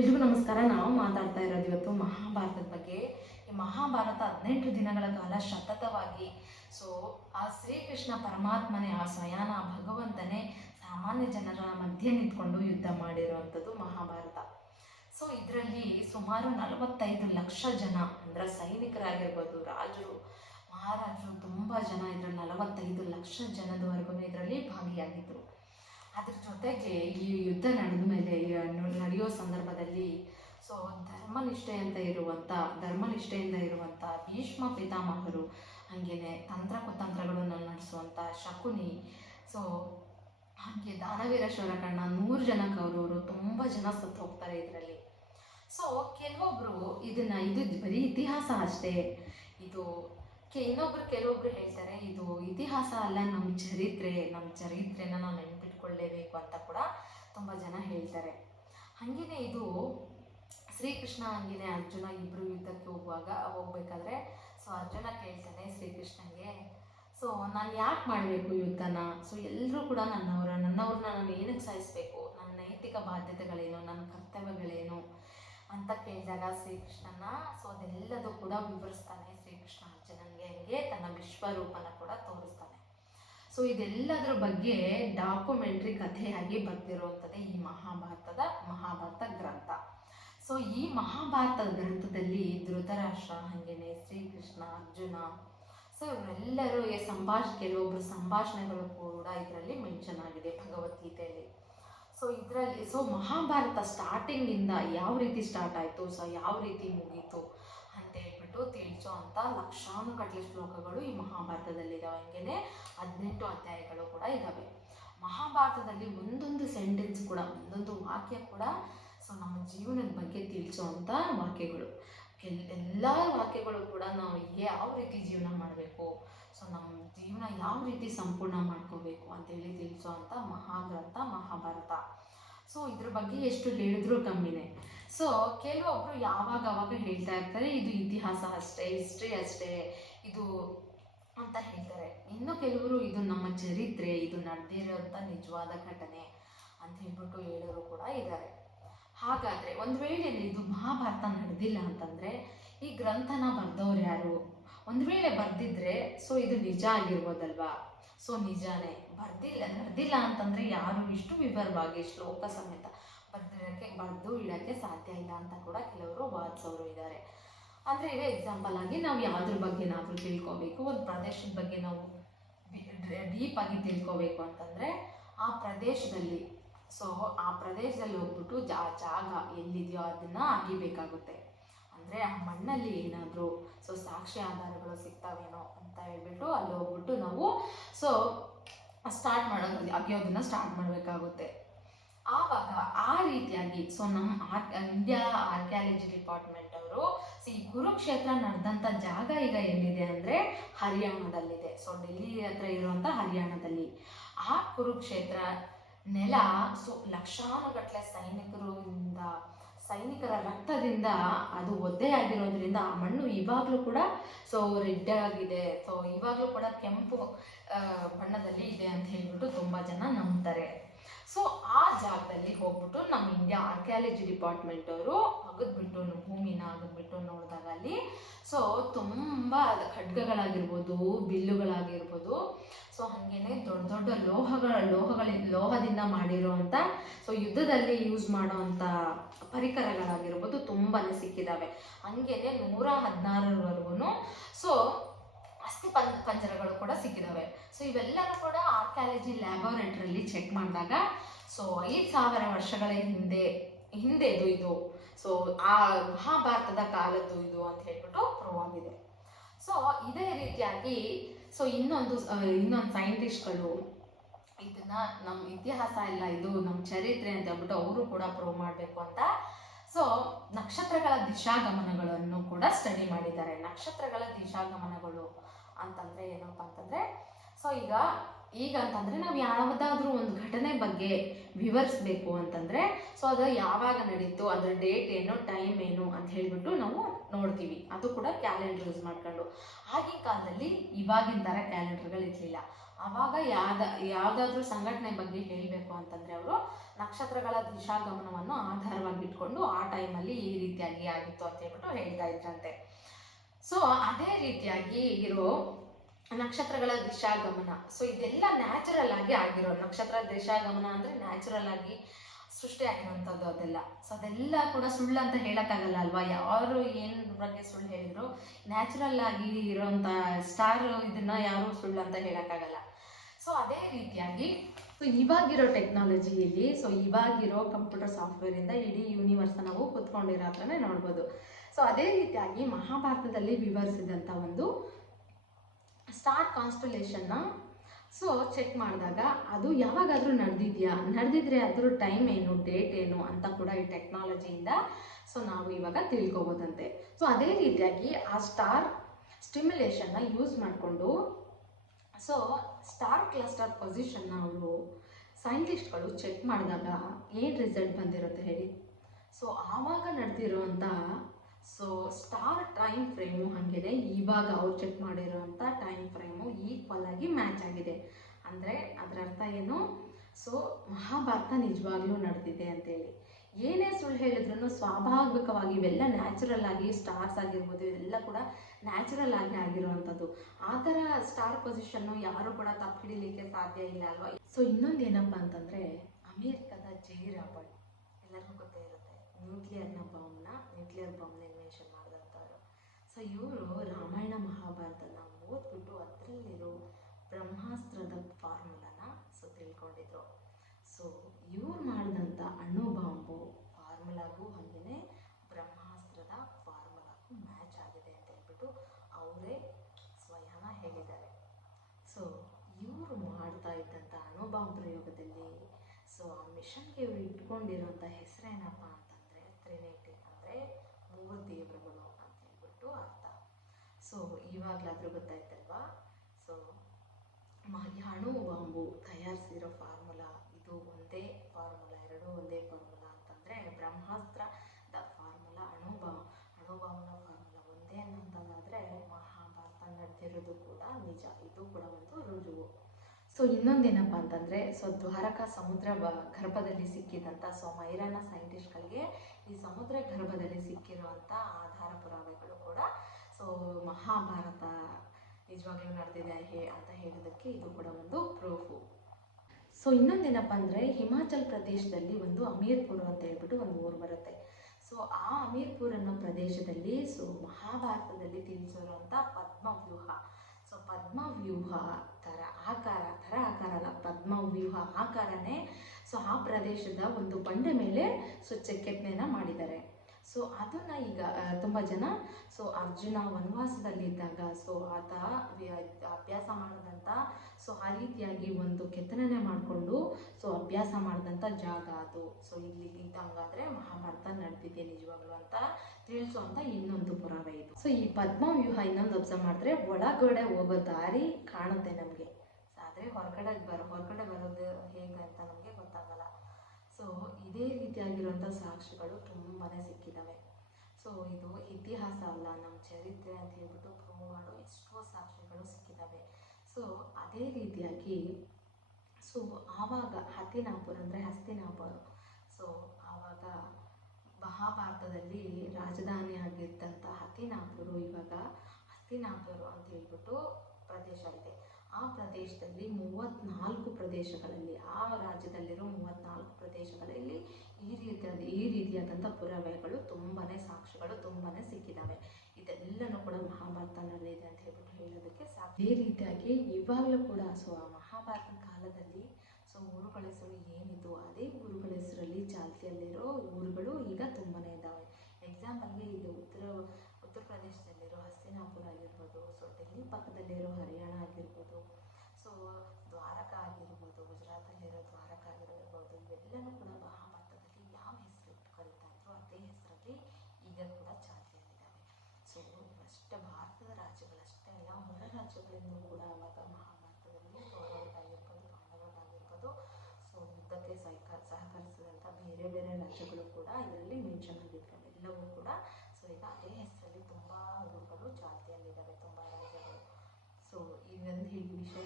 ಎಲ್ರಿಗೂ ನಮಸ್ಕಾರ. ನಾವು ಮಾತಾಡ್ತಾ ಇರೋದು ಇವತ್ತು ಮಹಾಭಾರತದ ಬಗ್ಗೆ. ಈ ಮಹಾಭಾರತ 18 ದಿನಗಳ ಕಾಲ ಸತತವಾಗಿ ಆ ಶ್ರೀಕೃಷ್ಣ ಪರಮಾತ್ಮನೇ, ಆ ಸ್ವಯಾನ ಭಗವಂತನೇ ಸಾಮಾನ್ಯ ಜನರ ಮಧ್ಯೆ ನಿಂತ್ಕೊಂಡು ಯುದ್ಧ ಮಾಡಿರುವಂಥದ್ದು ಮಹಾಭಾರತ. ಇದರಲ್ಲಿ ಸುಮಾರು 45 ಲಕ್ಷ ಜನ ಅಂದರೆ ಸೈನಿಕರಾಗಿರ್ಬೋದು, ರಾಜರು ಮಹಾರಾಜರು ತುಂಬ ಜನ ಇದರಲ್ಲಿ 45 ಲಕ್ಷ ಜನದವರೆಗೂ ಇದರಲ್ಲಿ ಭಾಗಿಯಾಗಿದ್ದರು. ಅದ್ರ ಜೊತೆಗೆ ಈ ಯುದ್ಧ ನಡೆದ ಮೇಲೆ ನಡೆಯೋ ಸಂದರ್ಭದಲ್ಲಿ ಧರ್ಮನಿಷ್ಠೆಯಿಂದ ಇರುವಂಥ ಭೀಷ್ಮ ಪಿತಾಮಹರು, ಹಾಗೇನೆ ತಂತ್ರ ಕುತಂತ್ರಗಳನ್ನು ನಡೆಸುವಂಥ ಶಕುನಿ, ಹಾಗೆ ದಾನವೀರ ಶೂರಕರ್ಣ, 100 ಜನ ಕೌರವರು, ತುಂಬ ಜನ ಸತ್ತು ಹೋಗ್ತಾರೆ ಇದರಲ್ಲಿ. ಕೆಲವೊಬ್ರು ಇದು ಬರೀ ಇತಿಹಾಸ ಅಷ್ಟೇ, ಕೆಲವೊಬ್ರು ಹೇಳ್ತಾರೆ ಇದು ಇತಿಹಾಸ ಅಲ್ಲ, ನಮ್ಮ ಚರಿತ್ರೆನ ನಾವು ನೆನ್ಪಿಟ್ಕೊಳ್ಳೇಬೇಕು ಅಂತ ಕೂಡ ತುಂಬ ಜನ ಹೇಳ್ತಾರೆ. ಹಾಗೇನೆ ಇದು ಶ್ರೀಕೃಷ್ಣ ಹಾಗೇನೆ ಅರ್ಜುನ ಇಬ್ಬರು ಯುದ್ಧಕ್ಕೆ ಹೋಗ್ಬೇಕಾದ್ರೆ ಅರ್ಜುನ ಕೇಳ್ತಾನೆ ಶ್ರೀಕೃಷ್ಣಂಗೆ, ನಾನು ಯಾಕೆ ಮಾಡಬೇಕು ಯುದ್ಧನ? ಎಲ್ಲರೂ ಕೂಡ ನನ್ನವ್ರನ್ನ ನಾನು ಏನಕ್ಕೆ ಸಾಯಿಸ್ಬೇಕು? ನನ್ನ ನೈತಿಕ ಬಾಧ್ಯತೆಗಳೇನು, ನನ್ನ ಕರ್ತವ್ಯಗಳೇನು ಅಂತ ಕೇಳಿದಾಗ ಶ್ರೀಕೃಷ್ಣನ ಅದೆಲ್ಲದೂ ಕೂಡ ವಿವರಿಸ್ತಾನೆ ಶ್ರೀಕೃಷ್ಣ ಅರ್ಜುನನ್ಗೆ. ಹಂಗೆ ತನ್ನ ವಿಶ್ವರೂಪನ ಕೂಡ ತೋರಿಸ್ತಾನೆ. ಇದೆಲ್ಲದರ ಬಗ್ಗೆ ಡಾಕ್ಯುಮೆಂಟ್ರಿ ಕಥೆಯಾಗಿ ಬರ್ತಿರುವಂಥದ್ದೇ ಈ ಮಹಾಭಾರತ ಗ್ರಂಥ. ಈ ಮಹಾಭಾರತ ಗ್ರಂಥದಲ್ಲಿ ಧೃತರಾಷ್ಟ್ರ, ಹಾಗೇನೆ ಶ್ರೀಕೃಷ್ಣ, ಅರ್ಜುನ, ಇವರೆಲ್ಲರೂ ಕೆಲವೊಬ್ಬರು ಸಂಭಾಷಣೆಗಳು ಕೂಡ ಇದರಲ್ಲಿ ಮೆನ್ಷನ್ ಆಗಿದೆ ಭಗವದ್ಗೀತೆಯಲ್ಲಿ. ಇದರಲ್ಲಿ ಮಹಾಭಾರತ ಸ್ಟಾರ್ಟಿಂಗಿಂದ ಯಾವ ರೀತಿ ಸ್ಟಾರ್ಟ್ ಆಯಿತು, ಯಾವ ರೀತಿ ಮುಗೀತು ಅಂತ ಹೇಳ್ಬಿಟ್ಟು ತಿಳಿಸೋ ಅಂಥ ಲಕ್ಷಾನುಗಟ್ಟಲೆ ಶ್ಲೋಕಗಳು ಈ ಮಹಾಭಾರತದಲ್ಲಿದ್ದಾವೆ. ಹಂಗೇನೆ 18 ಅಧ್ಯಾಯಗಳು ಕೂಡ ಇದ್ದಾವೆ. ಮಹಾಭಾರತದಲ್ಲಿ ಒಂದೊಂದು ಸೆಂಟೆನ್ಸ್ ಕೂಡ, ಒಂದೊಂದು ವಾಕ್ಯ ಕೂಡ ನಮ್ಮ ಜೀವನದ ಬಗ್ಗೆ ತಿಳಿಸೋ ಅಂಥ ವಾಕ್ಯಗಳು. ಎಲ್ಲ ವಾಕ್ಯಗಳು ಕೂಡ ನಾವು ಯಾವ ರೀತಿ ಜೀವನ ಮಾಡಬೇಕು, ನಮ್ಮ ಜೀವನ ಯಾವ ರೀತಿ ಸಂಪೂರ್ಣ ಮಾಡ್ಕೋಬೇಕು ಅಂತೇಳಿ ತಿಳಿಸೋ ಅಂಥ ಮಹಾಗ್ರಂಥ ಮಹಾಭಾರತ. ಇದ್ರ ಬಗ್ಗೆ ಎಷ್ಟು ಹೇಳಿದ್ರೂ ಕಮ್ಮಿನೇ. ಕೆಲವೊಬ್ರು ಯಾವಾಗ ಹೇಳ್ತಾ ಇರ್ತಾರೆ ಇದು ಇತಿಹಾಸ ಅಷ್ಟೇ, ಹಿಸ್ಟ್ರಿ ಅಷ್ಟೇ ಇದು ಅಂತ ಹೇಳ್ತಾರೆ. ಇನ್ನು ಕೆಲವರು ಇದು ನಮ್ಮ ಚರಿತ್ರೆ, ಇದು ನಡೆದಿರೋಂಥ ನಿಜವಾದ ಘಟನೆ ಅಂತ ಹೇಳ್ಬಿಟ್ಟು ಹೇಳೋರು ಕೂಡ ಇದ್ದಾರೆ. ಹಾಗಾದರೆ ಒಂದು ವೇಳೆ ಇದು ಮಹಾಭಾರತ ನಡೆದಿಲ್ಲ ಅಂತಂದರೆ ಈ ಗ್ರಂಥನ ಬರೆದವ್ರು ಯಾರು? ಒಂದು ವೇಳೆ ಬರೆದಿದ್ರೆ ಇದು ನಿಜ ಆಗಿರ್ಬೋದಲ್ವಾ? ನಿಜಾನೇ. ನಡೆದಿಲ್ಲ ಅಂತಂದರೆ ಯಾರು ಇಷ್ಟು ವಿವರವಾಗಿ ಶ್ಲೋಕ ಸಮೇತ ಬರೆದು ಇಡೋಕ್ಕೆ ಸಾಧ್ಯ ಇಲ್ಲ ಅಂತ ಕೂಡ ಕೆಲವರು ವಾದಿಸೋರು ಇದ್ದಾರೆ. ಅಂದರೆ ಇವೇ ಎಕ್ಸಾಂಪಲ್ ಆಗಿ ನಾವು ಯಾವುದ್ರ ಬಗ್ಗೆ ನಾವು ತಿಳ್ಕೋಬೇಕು, ಒಂದು ಪ್ರದೇಶದ ಬಗ್ಗೆ ನಾವು ಡೀಪಾಗಿ ತಿಳ್ಕೋಬೇಕು ಅಂತಂದರೆ ಆ ಪ್ರದೇಶದಲ್ಲಿ ಹೋಗ್ಬಿಟ್ಟು ಜಾಗ ಎಲ್ಲಿದೆಯೋ ಅದನ್ನು ಅಗಿಬೇಕಾಗುತ್ತೆ. ಅಂದರೆ ಆ ಮಣ್ಣಲ್ಲಿ ಏನಾದರೂ ಸಾಕ್ಷಿ ಆಧಾರಗಳು ಸಿಗ್ತಾವೇನೋ ಅಂತ ಹೇಳ್ಬಿಟ್ಟು ಅಲ್ಲಿ ಹೋಗ್ಬಿಟ್ಟು ನಾವು ಅಗಿಯೋದನ್ನ ಸ್ಟಾರ್ಟ್ ಮಾಡಬೇಕಾಗುತ್ತೆ. ಆವಾಗ ಆ ರೀತಿಯಾಗಿ ನಮ್ಮ ಇಂಡಿಯಾ ಆರ್ಕಿಯಾಲಜಿ ಡಿಪಾರ್ಟ್ಮೆಂಟ್ ಅವರು ಈ ಕುರುಕ್ಷೇತ್ರ ನಡೆದಂಥ ಜಾಗ ಈಗ ಎಲ್ಲಿದೆ ಅಂದರೆ ಹರಿಯಾಣದಲ್ಲಿದೆ. ಡೆಲ್ಲಿ ಹತ್ರ ಇರುವಂಥ ಹರಿಯಾಣದಲ್ಲಿ ಆ ಕುರುಕ್ಷೇತ್ರ ನೆಲ ಲಕ್ಷಾನುಗಟ್ಟಲೆ ಸೈನಿಕರ ರಕ್ತದಿಂದ ಅದು ಒದ್ದೆಯಾಗಿರೋದ್ರಿಂದ ಆ ಮಣ್ಣು ಇವಾಗಲೂ ಕೂಡ ರೆಡ್ ಆಗಿದೆ, ಇವಾಗಲೂ ಕೂಡ ಕೆಂಪು ಬಣ್ಣದಲ್ಲಿ ಇದೆ ಅಂತ ಹೇಳ್ಬಿಟ್ಟು ತುಂಬ ಜನ ನಂಬ್ತಾರೆ. ಆ ಜಾಗದಲ್ಲಿ ಹೋಗ್ಬಿಟ್ಟು ನಮ್ಮ ಇಂಡಿಯಾ ಆರ್ಕಿಯಾಲಜಿ ಡಿಪಾರ್ಟ್ಮೆಂಟ್ ಅವರು ಭೂಮಿನ ಅಗದ್ಬಿಟ್ಟು ನೋಡಿದಾಗ ಅಲ್ಲಿ ತುಂಬ ಖಡ್ಗಗಳಾಗಿರ್ಬೋದು, ಬಿಲ್ಲುಗಳಾಗಿರ್ಬೋದು, ಹಾಗೇನೆ ದೊಡ್ಡ ಲೋಹದಿಂದ ಮಾಡಿರುವಂಥ ಯುದ್ಧದಲ್ಲಿ ಯೂಸ್ ಮಾಡೋವಂಥ ಪರಿಕರಗಳಾಗಿರ್ಬೋದು ತುಂಬಾ ಸಿಕ್ಕಿದ್ದಾವೆ. ಹಂಗೇನೆ 116ವರೆಗೂ ಅಸ್ಥಿ ಪಂಜರಗಳು ಕೂಡ ಸಿಕ್ಕಿದ್ದಾವೆ. ಇವೆಲ್ಲರೂ ಕೂಡ ಆರ್ಕಿಯಾಲಜಿ ಲ್ಯಾಬೋರೇಟರಿಯಲ್ಲಿ ಚೆಕ್ ಮಾಡಿದಾಗ 5000 ವರ್ಷಗಳ ಹಿಂದೆದು ಇದು ಆ ಮಹಾಭಾರತದ ಕಾಲದ್ದು ಇದು ಅಂತ ಹೇಳ್ಬಿಟ್ಟು ಪ್ರೂವ್ ಆಗಿದೆ. ಇದೇ ರೀತಿಯಾಗಿ ಇನ್ನೊಂದು ಸೈಂಟಿಸ್ಟ್ಗಳು ಇದನ್ನ ನಮ್ಮ ಇತಿಹಾಸ ಇಲ್ಲ, ಇದು ನಮ್ಮ ಚರಿತ್ರೆ ಅಂತ ಹೇಳ್ಬಿಟ್ಟು ಅವರು ಕೂಡ ಪ್ರೂವ್ ಮಾಡಬೇಕು ಅಂತ ನಕ್ಷತ್ರಗಳ ದಿಶಾಗಮನಗಳನ್ನು ಕೂಡ ಸ್ಟಡಿ ಮಾಡಿದ್ದಾರೆ. ನಕ್ಷತ್ರಗಳ ದಿಶಾಗಮನಗಳು ಅಂತಂದರೆ ಏನಪ್ಪ ಅಂತಂದರೆ ಈಗ ಅಂತಂದರೆ ನಾವು ಯಾವುದಾದ್ರೂ ಒಂದು ಘಟನೆ ಬಗ್ಗೆ ವಿವರಿಸ್ಬೇಕು ಅಂತಂದರೆ ಅದು ಯಾವಾಗ ನಡೀತು, ಅದರ ಡೇಟ್ ಏನು, ಟೈಮ್ ಏನು ಅಂತ ಹೇಳಿಬಿಟ್ಟು ನಾವು ನೋಡ್ತೀವಿ. ಅದು ಕೂಡ ಕ್ಯಾಲೆಂಡರ್ ಯೂಸ್ ಮಾಡ್ಕೊಂಡು. ಆಗಿನ ಕಾಲದಲ್ಲಿ ಇವಾಗಿನ ಥರ ಕ್ಯಾಲೆಂಡರ್ಗಳು ಇರಲಿಲ್ಲ. ಆವಾಗ ಯಾವುದಾದ್ರೂ ಸಂಘಟನೆ ಬಗ್ಗೆ ಹೇಳಬೇಕು ಅಂತಂದರೆ ಅವರು ನಕ್ಷತ್ರಗಳ ದಿಶಾಗಮನವನ್ನು ಆಧಾರವಾಗಿ ಇಟ್ಕೊಂಡು ಆ ಟೈಮಲ್ಲಿ ಈ ರೀತಿಯಾಗಿ ಆಗಿತ್ತು ಅಂತ ಹೇಳ್ಬಿಟ್ಟು ಹೇಳ್ತಾ ಇದ್ರಂತೆ. ಸೊ ಅದೇ ರೀತಿಯಾಗಿ ಇರೋ ನಕ್ಷತ್ರಗಳ ದಿಶಾಗಮನ, ಸೊ ಇದೆಲ್ಲ ನ್ಯಾಚುರಲ್ ಆಗಿ ಆಗಿರೋ ನಕ್ಷತ್ರ ದಿಶಾಗಮನ ಅಂದ್ರೆ ನ್ಯಾಚುರಲ್ ಆಗಿ ಸೃಷ್ಟಿ ಆಗಿರುವಂಥದ್ದು ಅದೆಲ್ಲ. ಸೊ ಅದೆಲ್ಲ ಕೂಡ ಸುಳ್ಳು ಅಂತ ಹೇಳಕ್ಕಾಗಲ್ಲ ಅಲ್ವಾ, ಯಾರು ಏನ್ ಬಗ್ಗೆ ಸುಳ್ಳು ಹೇಳಿದ್ರು ನ್ಯಾಚುರಲ್ ಆಗಿ ಇರೋಂಥ ಸ್ಟಾರ್ ಇದನ್ನ ಯಾರು ಸುಳ್ಳು ಅಂತ ಹೇಳಕ್ಕಾಗಲ್ಲ. ಸೊ ಅದೇ ರೀತಿಯಾಗಿ ಸೊ ಇವಾಗಿರೋ ಟೆಕ್ನಾಲಜಿಯಲ್ಲಿ, ಸೊ ಇವಾಗಿರೋ ಕಂಪ್ಯೂಟರ್ ಸಾಫ್ಟ್ವೇರ್ ಇಂದ ಇಡೀ ಯೂನಿವರ್ಸ್ ನಾವು ಕುತ್ಕೊಂಡಿರೋ ಹತ್ರನೇ ನೋಡ್ಬೋದು. ಸೊ ಅದೇ ರೀತಿಯಾಗಿ ಮಹಾಭಾರತದಲ್ಲಿ ವಿವರಿಸಿದಂಥ ಒಂದು ಸ್ಟಾರ್ ಕಾನ್ಸ್ಟಲೇಷನ್ನ ಸೊ ಚೆಕ್ ಮಾಡಿದಾಗ ಅದು ಯಾವಾಗಾದರೂ ನಡೆದಿದ್ರೆ ಅದ್ರ ಟೈಮ್ ಏನು, ಡೇಟ್ ಏನು ಅಂತ ಕೂಡ ಈ ಟೆಕ್ನಾಲಜಿಯಿಂದ ಸೊ ನಾವು ಇವಾಗ ತಿಳ್ಕೊಬೋದಂತೆ. ಸೊ ಅದೇ ರೀತಿಯಾಗಿ ಆ ಸ್ಟಾರ್ ಸ್ಟಿಮ್ಯುಲೇಷನ್ನ ಯೂಸ್ ಮಾಡಿಕೊಂಡು ಸೊ ಸ್ಟಾರ್ ಕ್ಲಸ್ಟರ್ ಪೊಸಿಷನ್ನ ಅವರು ಸೈಂಟಿಸ್ಟ್ಗಳು ಚೆಕ್ ಮಾಡಿದಾಗ ಏನು ರಿಸಲ್ಟ್ ಬಂದಿರುತ್ತೆ ಹೇಳಿ. ಸೊ ಆವಾಗ ನಡೆದಿರುವಂಥ ಸೊ ಸ್ಟಾರ್ ಟೈಮ್ ಫ್ರೇಮು ಹಾಗೆ ಇವಾಗ ಅವ್ರು ಚೆಕ್ ಮಾಡಿರೋವಂಥ ಟೈಮ್ ಫ್ರೇಮು ಈಕ್ವಲ್ ಆಗಿ ಮ್ಯಾಚ್ ಆಗಿದೆ. ಅಂದರೆ ಅದರ ಅರ್ಥ ಏನು, ಸೊ ಮಹಾಭಾರತ ನಿಜವಾಗ್ಲೂ ನಡೆದಿದೆ ಅಂತೇಳಿ. ಏನೇ ಸುಳ್ಳು ಹೇಳಿದ್ರು ಸ್ವಾಭಾವಿಕವಾಗಿ ಇವೆಲ್ಲ ನ್ಯಾಚುರಲ್ ಆಗಿ ಸ್ಟಾರ್ಸ್ ಆಗಿರ್ಬೋದು, ಇವೆಲ್ಲ ಕೂಡ ನ್ಯಾಚುರಲ್ ಆಗಿ ಆಗಿರುವಂಥದ್ದು. ಆ ಥರ ಸ್ಟಾರ್ ಪೊಸಿಷನ್ನು ಯಾರು ಕೂಡ ತಪ್ಪು ಹಿಡಿಲಿಕ್ಕೆ ಸಾಧ್ಯ ಇಲ್ಲ ಅಲ್ವಾ. ಸೊ ಇನ್ನೊಂದು ಏನಪ್ಪ ಅಂತಂದರೆ, ಅಮೇರಿಕದ ಜೆ ರಾಬರ್ಟ್, ಎಲ್ಲರಿಗೂ ಗೊತ್ತೇ ಇರುತ್ತೆ, ನ್ಯೂಕ್ಲಿಯರ್ ಬಾಂಬ್ನ ಇನ್ವೆನ್ಷನ್ ಮಾಡಿದಂಥವ್ರು. ಸೊ ಇವರು ರಾಮಾಯಣ ಮಹಾಭಾರತನ ಓದ್ಬಿಟ್ಟು ಅದರಲ್ಲಿರೋ ಬ್ರಹ್ಮಾಸ್ತ್ರದ ಫಾರ್ಮುಲಾನ ಸೊ ತಿಳ್ಕೊಂಡಿದ್ರು. ಸೊ ಇವ್ರು ಮಾಡಿದಂಥ ಅಣು ಬಾಂಬು ಫಾರ್ಮುಲಾಗೂ ಹಾಗೆಯೇ ಬ್ರಹ್ಮಾಸ್ತ್ರದ ಫಾರ್ಮುಲಾಗೂ ಮ್ಯಾಚ್ ಆಗಿದೆ ಅಂತ ಹೇಳ್ಬಿಟ್ಟು ಅವರೇ ಸ್ವಯಂ ಹೇಳಿದ್ದಾರೆ. ಸೊ ಇವರು ಮಾಡ್ತಾ ಇದ್ದಂಥ ಅಣು ಬಾಂಬ್ ಪ್ರಯೋಗದಲ್ಲಿ ಸೊ ಆ ಮಿಷನ್ಗೆ ಇವರು ಇಟ್ಕೊಂಡಿರೋಂಥ ಹೆಸರೇನಪ್ಪ ಅಂತಂದರೆ ಟ್ರಿನಿಟಿ, ಅಂದರೆ 3 ದೇವರುಗಳು ಅಂತ ಹೇಳ್ಬಿಟ್ಟು ಅರ್ಥ. ಸೊ ಇವಾಗಲಾದರೂ ಗೊತ್ತಾಯ್ತಲ್ವಾ. ಸೊ ಅಣು ಬಾಂಬು ತಯಾರಿಸಿರೋ ಫಾರ್ಮುಲಾ ಇದು ಒಂದೇ ಫಾರ್ಮುಲಾ, ಎರಡೂ ಒಂದೇ ಫಾರ್ಮುಲಾ ಅಂತಂದರೆ ಬ್ರಹ್ಮಾಸ್ತ್ರದ ಫಾರ್ಮುಲಾ, ಅಣು ಬಾಂಬ್ನ ಫಾರ್ಮುಲಾ ಒಂದೇ ಅನ್ನೋದಾದರೆ ಮಹಾಭಾರತ ನಡೆದಿರೋದು ಕೂಡ ನಿಜ, ಇದು ಕೂಡ ಒಂದು ರುಜುವು. ಸೊ ಇನ್ನೊಂದೇನಪ್ಪ ಅಂತಂದರೆ, ಸೊ ದ್ವಾರಕಾ ಸಮುದ್ರ ಗರ್ಭದಲ್ಲಿ ಸಿಕ್ಕಿದಂಥ ಸೊ ಮೈರಾನ ಸೈಂಟಿಸ್ಟ್ಗಳಿಗೆ ಈ ಸಮುದ್ರ ಗರ್ಭದಲ್ಲಿ ಸಿಕ್ಕಿರುವಂಥ ಆಧಾರ ಪುರಾವೆಗಳು ಕೂಡ ಸೊ ಮಹಾಭಾರತ ನಿಜವಾಗ್ಲೂ ನಡೆದಿದೆ ಅಂತ ಹೇಳೋದಕ್ಕೆ ಇದು ಕೂಡ ಒಂದು ಪ್ರೂಫು. ಸೊ ಇನ್ನೊಂದೇನಪ್ಪ ಅಂದರೆ, ಹಿಮಾಚಲ್ ಪ್ರದೇಶದಲ್ಲಿ ಒಂದು ಅಮೀರ್ಪುರ ಅಂತ ಹೇಳ್ಬಿಟ್ಟು ಒಂದು ಊರು ಬರುತ್ತೆ. ಸೊ ಆ ಅಮೀರ್ಪುರ್ ಅನ್ನೋ ಪ್ರದೇಶದಲ್ಲಿ ಸೊ ಮಹಾಭಾರತದಲ್ಲಿ ತಿಳಿಸಿರುವಂಥ ಪದ್ಮವ್ಯೂಹ, ಸೊ ಪದ್ಮವ್ಯೂಹ ಥರ ಆಕಾರ ಅಲ್ಲ, ಪದ್ಮವ್ಯೂಹ ಆಕಾರನೇ ಸೊ ಆ ಪ್ರದೇಶದ ಒಂದು ಬಂಡೆ ಮೇಲೆ ಸೊ ಕೆತ್ತನೆನ ಮಾಡಿದ್ದಾರೆ. ಸೊ ಅದನ್ನು ಈಗ ತುಂಬ ಜನ ಸೊ ಅರ್ಜುನ ವನವಾಸದಲ್ಲಿದ್ದಾಗ ಸೊ ಆತ ಅಭ್ಯಾಸ ಮಾಡಿದಂಥ ಸೊ ಆ ರೀತಿಯಾಗಿ ಒಂದು ಕೆತ್ತನೆ ಮಾಡಿಕೊಂಡು ಸೊ ಅಭ್ಯಾಸ ಮಾಡಿದಂಥ ಜಾಗ ಅದು. ಸೊ ಇಲ್ಲಿ ಇದ್ದಂಗಾದರೆ ಮಹಾಭಾರತ ನಡೆದಿದೆ ನಿಜವಾಗ್ಲೂ ಅಂತ ತಿಳಿಸುವಂಥ ಇನ್ನೊಂದು ಪುರಾವೆ ಇದು. ಸೊ ಈ ಪದ್ಮವ್ಯೂಹ ಇನ್ನೊಂದು ಅಬ್ಸರ್ವ್ ಮಾಡಿದ್ರೆ ಒಳಗಡೆ ಹೋಗೋ ದಾರಿ ಕಾಣುತ್ತೆ ನಮಗೆ, ಆದರೆ ಹೊರಗಡೆ ಬರೋದು ಹೇಗೆ ಅಂತ ನಮಗೆ ಗೊತ್ತಾಗಲ್ಲ. ಸೊ ಇದೇ ರೀತಿಯಾಗಿರುವಂಥ ಸಾಕ್ಷಿಗಳು ತುಂಬಾ ಸಿಕ್ಕಿದ್ದಾವೆ. ಸೊ ಇದು ಇತಿಹಾಸ ಅಲ್ಲ, ನಮ್ಮ ಚರಿತ್ರೆ ಅಂತ ಹೇಳ್ಬಿಟ್ಟು ಪ್ರೂವ್ ಮಾಡೋ ಎಷ್ಟೋ ಸಾಕ್ಷಿಗಳು ಸಿಕ್ಕಿದ್ದಾವೆ. ಸೊ ಅದೇ ರೀತಿಯಾಗಿ ಸೊ ಆವಾಗ ಹಸ್ತಿನಾಪುರ ಸೊ ಆವಾಗ ಮಹಾಭಾರತದಲ್ಲಿ ರಾಜಧಾನಿ ಆಗಿದ್ದಂಥ ಹಸ್ತಿನಾಪುರ ಅಂತ ಹೇಳ್ಬಿಟ್ಟು ಪ್ರದೇಶ ಇದೆ. ಆ ಪ್ರದೇಶದಲ್ಲಿ 34 ಪ್ರದೇಶಗಳಲ್ಲಿ, ಆ ರಾಜ್ಯದಲ್ಲಿರೋ 34 ಪ್ರದೇಶಗಳಲ್ಲಿ ಈ ರೀತಿಯಾದಂಥ ಪುರಾವೆಗಳು ಸಾಕ್ಷಿಗಳು ತುಂಬಾ ಸಿಕ್ಕಿದ್ದಾವೆ. ಇದೆಲ್ಲನೂ ಕೂಡ ಮಹಾಭಾರತ ನಡೆದಿದೆ ಅಂತ ಹೇಳ್ಬಿಟ್ಟು ಹೇಳೋದಕ್ಕೆ ಸಾಕು. ಇದೇ ರೀತಿಯಾಗಿ ಇವಾಗಲೂ ಕೂಡ ಸೊ ಆ ಮಹಾಭಾರತ ಕಾಲದಲ್ಲಿ ಸೊ ಊರುಗಳ ಹೆಸರು ಏನಿತ್ತು ಅದೇ ಊರುಗಳ ಹೆಸರಲ್ಲಿ ಚಾಲ್ತಿಯಲ್ಲಿರೋ ಊರುಗಳು ಈಗ ತುಂಬಾ ಇದ್ದಾವೆ. ಎಕ್ಸಾಂಪಲ್ಗೆ ಇದು ಉತ್ತರ ಪ್ರದೇಶದಲ್ಲಿರೋ ಹಸ್ತಿನಾಪುರ ಆಗಿರ್ಬೋದು, ಸೊ ಡೆಲ್ಲಿ ಪಕ್ಕದಲ್ಲಿರೋ ಹರಿಯಾಣ ಆಗಿರ್ಬೋದು, ಸೊ ದ್ವಾರಕಾ ಆಗಿರ್ಬೋದು, ಗುಜರಾತಲ್ಲಿರೋ ದ್ವಾರಕಾ ಆಗಿರ್ಬೋದು, ಇವೆಲ್ಲನೂ ಕೂಡ ಮಹಾಭಾರತದಲ್ಲಿ ಯಾವ ಹೆಸರಿಟ್ಟು ಕರೀತಾ ಇದ್ರು ಅದೇ ಹೆಸರಲ್ಲಿ ಈಗ ಕೂಡ ಚಾಲ್ತಿಯಲ್ಲಿದ್ದಾವೆ. ಸೊ ಅಷ್ಟೇ ಭಾರತದ ರಾಜ್ಯಗಳಷ್ಟೇ ಅಲ್ಲ, ಹೊರ ರಾಜ್ಯಗಳಿಂದ ಕೂಡ ಆವಾಗ ಮಹಾಭಾರತದಲ್ಲಿ ಕೌರವರಾಗಿರ್ಬೋದು, ಪಾಂಡವರಾಗಿರ್ಬೋದು, ಸೊ ಯುದ್ಧಕ್ಕೆ ಸಹಕರಿಸಿದಂಥ ಬೇರೆ ಬೇರೆ ರಾಜ್ಯಗಳು ಕೂಡ ಇದರಲ್ಲಿ ಮೆನ್ಷನ್ ಆಗಿರ್ತವೆ. ಎಲ್ಲವೂ ಕೂಡ ಸೊ ಈಗ ಅದೇ ಹೆಸರಲ್ಲಿ ತುಂಬ ಊರುಗಳು ಚಾಲ್ತಿಯಲ್ಲಿದ್ದಾವೆ, ತುಂಬ ರಾಜ್ಯಗಳು. ಸೊ ಈ ವಿಷಯ